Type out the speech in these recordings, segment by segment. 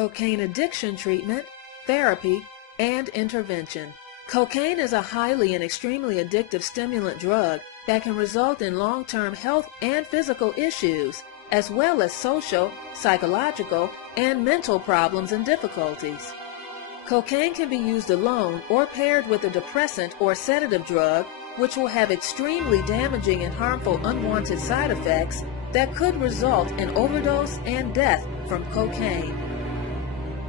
cocaine addiction treatment, therapy, and intervention. Cocaine is a highly and extremely addictive stimulant drug that can result in long-term health and physical issues, as well as social, psychological, and mental problems and difficulties. Cocaine can be used alone or paired with a depressant or sedative drug, which will have extremely damaging and harmful unwanted side effects that could result in overdose and death from cocaine.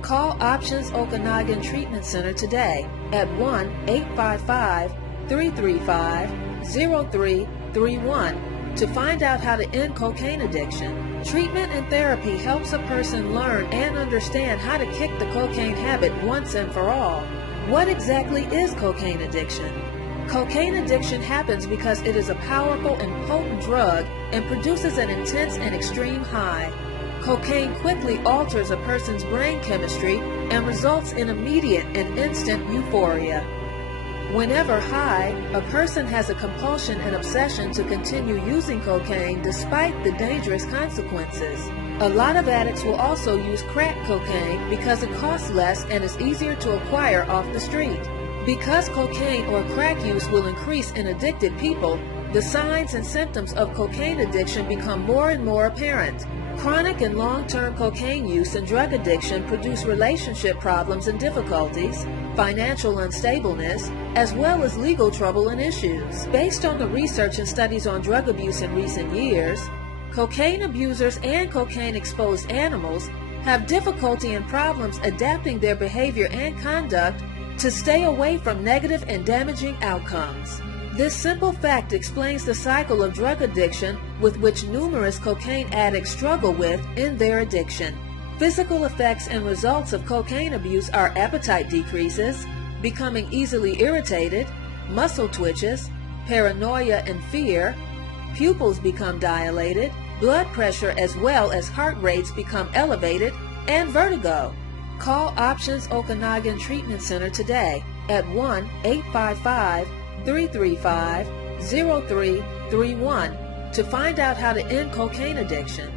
Call Options Okanagan Treatment Center today at 1-855-335-0331 to find out how to end cocaine addiction. Treatment and therapy helps a person learn and understand how to kick the cocaine habit once and for all. What exactly is cocaine addiction? Cocaine addiction happens because it is a powerful and potent drug and produces an intense and extreme high. Cocaine quickly alters a person's brain chemistry and results in immediate and instant euphoria. Whenever high, a person has a compulsion and obsession to continue using cocaine despite the dangerous consequences. A lot of addicts will also use crack cocaine because it costs less and is easier to acquire off the street. Because cocaine or crack use will increase in addicted people, the signs and symptoms of cocaine addiction become more and more apparent. Chronic and long-term cocaine use and drug addiction produce relationship problems and difficulties, financial unstableness, as well as legal trouble and issues. Based on the research and studies on drug abuse in recent years, cocaine abusers and cocaine-exposed animals have difficulty and problems adapting their behavior and conduct to stay away from negative and damaging outcomes. This simple fact explains the cycle of drug addiction with which numerous cocaine addicts struggle with in their addiction. Physical effects and results of cocaine abuse are appetite decreases, becoming easily irritated, muscle twitches, paranoia and fear, pupils become dilated, blood pressure as well as heart rates become elevated, and vertigo. Call Options Okanagan Treatment Center today at 1-855-335-0331 to find out how to end cocaine addiction.